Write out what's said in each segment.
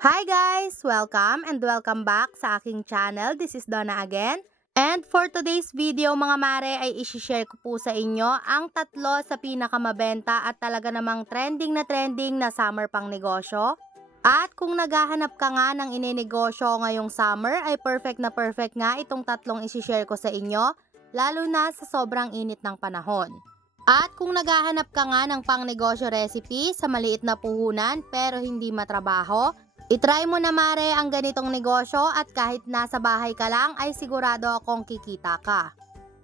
Hi guys! Welcome back sa aking channel. This is Donna again. And for today's video mga mare ay isi-share ko po sa inyo ang tatlo sa pinakamabenta at talaga namang trending na summer pang negosyo. At kung naghahanap ka nga ng ininegosyo ngayong summer ay perfect nga itong tatlong isi-share ko sa inyo, lalo na sa sobrang init ng panahon. At kung naghahanap ka nga ng pangnegosyo recipe sa maliit na puhunan pero hindi matrabaho, itry mo na mare ang ganitong negosyo at kahit nasa bahay ka lang ay sigurado akong kikita ka.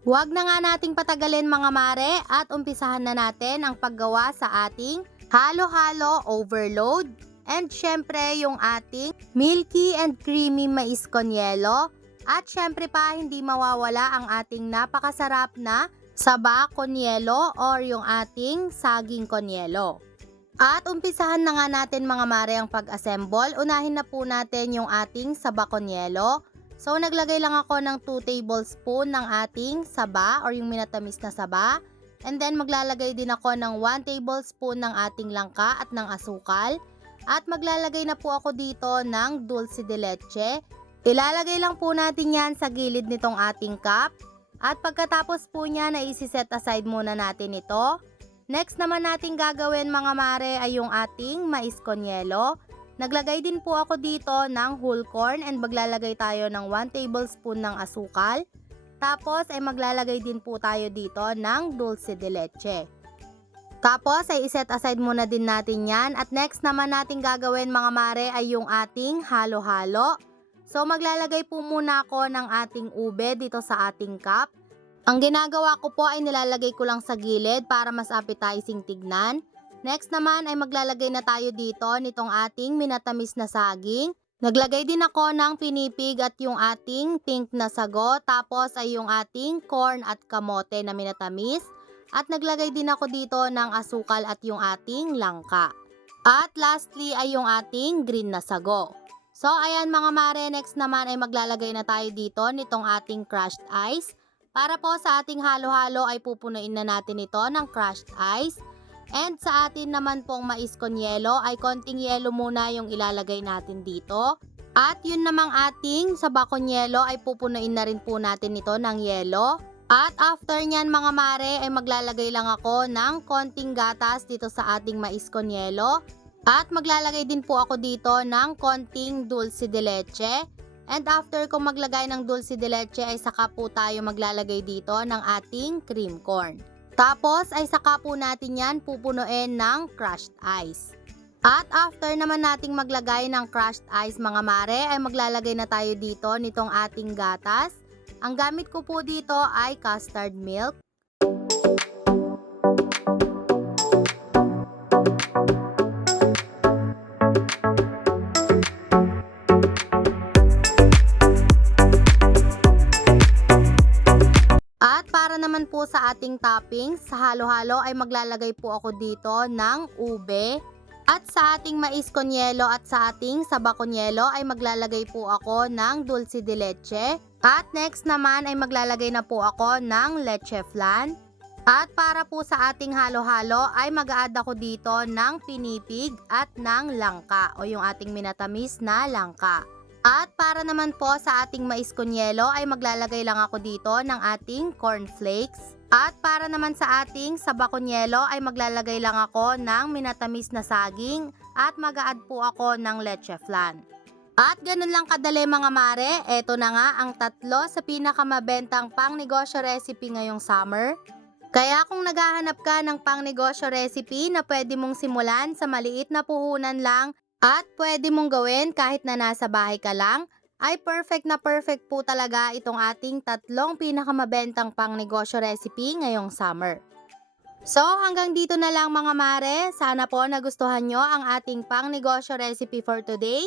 Huwag na nga nating patagalin mga mare at umpisahan na natin ang paggawa sa ating halo-halo overload. And syempre yung ating milky and creamy mais con yelo. At syempre pa hindi mawawala ang ating napakasarap na saba con yelo or yung ating saging con yelo. At umpisahan na nga natin mga mare ang pag-assemble. Unahin na po natin yung ating saba con yelo. So naglagay lang ako ng 2 tablespoon ng ating saba or yung minatamis na saba. And then maglalagay din ako ng 1 tablespoon ng ating langka at ng asukal. At maglalagay na po ako dito ng dulce de leche. Ilalagay lang po natin yan sa gilid nitong ating cup. At pagkatapos po niya na isi-set aside muna natin ito. Next naman natin gagawin mga mare ay yung ating mais con yelo. Naglagay din po ako dito ng whole corn and maglalagay tayo ng 1 tablespoon ng asukal. Tapos ay maglalagay din po tayo dito ng dulce de leche. Tapos ay iset aside muna din natin yan. At next naman natin gagawin mga mare ay yung ating halo-halo. So maglalagay po muna ako ng ating ube dito sa ating cup. Ang ginagawa ko po ay nilalagay ko lang sa gilid para mas appetizing tignan. Next naman ay maglalagay na tayo dito nitong ating minatamis na saging. Naglagay din ako ng pinipig at yung ating pink na sago. Tapos ay yung ating corn at kamote na minatamis. At naglagay din ako dito ng asukal at yung ating langka. At lastly ay yung ating green na sago. So ayan mga mare, next naman ay maglalagay na tayo dito nitong ating crushed ice. Para po sa ating halo-halo ay pupunuin na natin ito ng crushed ice. And sa atin naman pong mais con yelo ay konting yelo muna yung ilalagay natin dito. At yun namang ating saba con yelo ay pupunuin na rin po natin ito ng yelo. At after nyan mga mare ay maglalagay lang ako ng konting gatas dito sa ating mais con yelo. At maglalagay din po ako dito ng konting dulce de leche. And after kong maglagay ng dulce de leche ay saka po tayo maglalagay dito ng ating cream corn. Tapos ay saka po natin yan pupunuin ng crushed ice. At after naman nating maglagay ng crushed ice mga mare ay maglalagay na tayo dito nitong ating gatas. Ang gamit ko po dito ay custard milk. At para naman po sa ating toppings, sa halo-halo ay maglalagay po ako dito ng ube. At sa ating mais con yelo at sa ating saba con yelo ay maglalagay po ako ng dulce de leche. At next naman ay maglalagay na po ako ng leche flan. At para po sa ating halo-halo ay mag-a-add ako dito ng pinipig at ng langka o yung ating minatamis na langka. At para naman po sa ating mais con yelo ay maglalagay lang ako dito ng ating cornflakes. At para naman sa ating saba con yelo ay maglalagay lang ako ng minatamis na saging at mag-a-add po ako ng leche flan. At ganun lang kadali mga mare, eto na nga ang tatlo sa pinakamabentang pangnegosyo recipe ngayong summer. Kaya kung naghahanap ka ng pangnegosyo recipe na pwede mong simulan sa maliit na puhunan lang at pwede mong gawin kahit na nasa bahay ka lang, ay perfect po talaga itong ating tatlong pinakamabentang pangnegosyo recipe ngayong summer. So hanggang dito na lang mga mare, sana po nagustuhan nyo ang ating pangnegosyo recipe for today.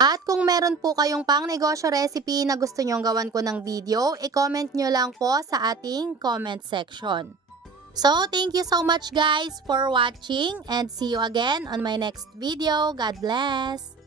At kung meron po kayong pangnegosyo recipe na gusto nyong gawan ko ng video, i-comment nyo lang po sa ating comment section. So, thank you so much guys for watching and see you again on my next video. God bless!